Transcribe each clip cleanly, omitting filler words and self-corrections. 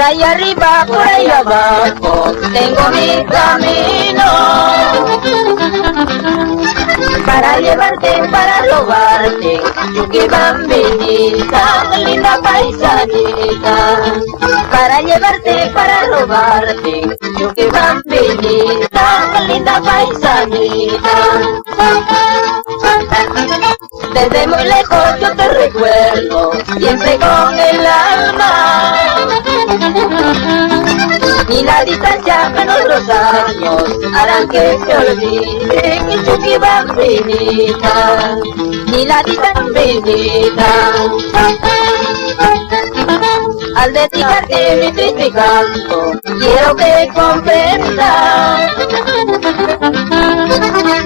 Por ahí arriba, por ahí abajo, tengo mi camino. Para llevarte, para robarte, Yuki Bambinita, linda paisanita. Para llevarte, para robarte, Yuki Bambinita, linda paisanita. Desde muy lejos yo te recuerdo, siempre con el alma. Ni la distancia menos los años harán que te olvide mi Yuki Bambinita. Ni la distancia bendita. Al dedicarte mi triste canto, quiero que comprendas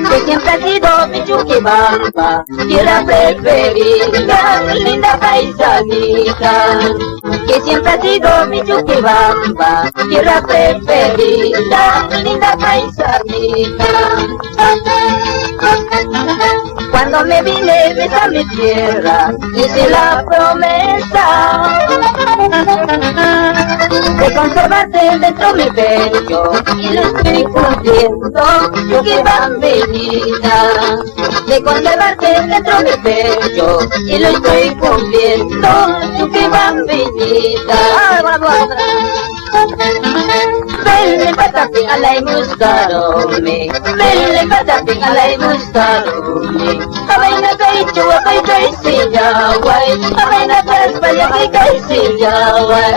que siempre ha sido mi Chuquibamba, tierra preferida, linda paisanita. Que siempre ha sido mi Chuquibamba, tierra preferida, linda paisanita. Cuando me vine ves a mi tierra, hice la promesa de conservarte dentro de mi pecho, y lo estoy cumpliendo, Yuki Bambinita. De conservarte dentro de mi pecho, y lo estoy cumpliendo, Yuki Bambinita. Belle pataping alay mustarome, belle pataping alay mustarome. Kamay na kay chuwa kay siyaway, kamay na kay pala kay siyaway.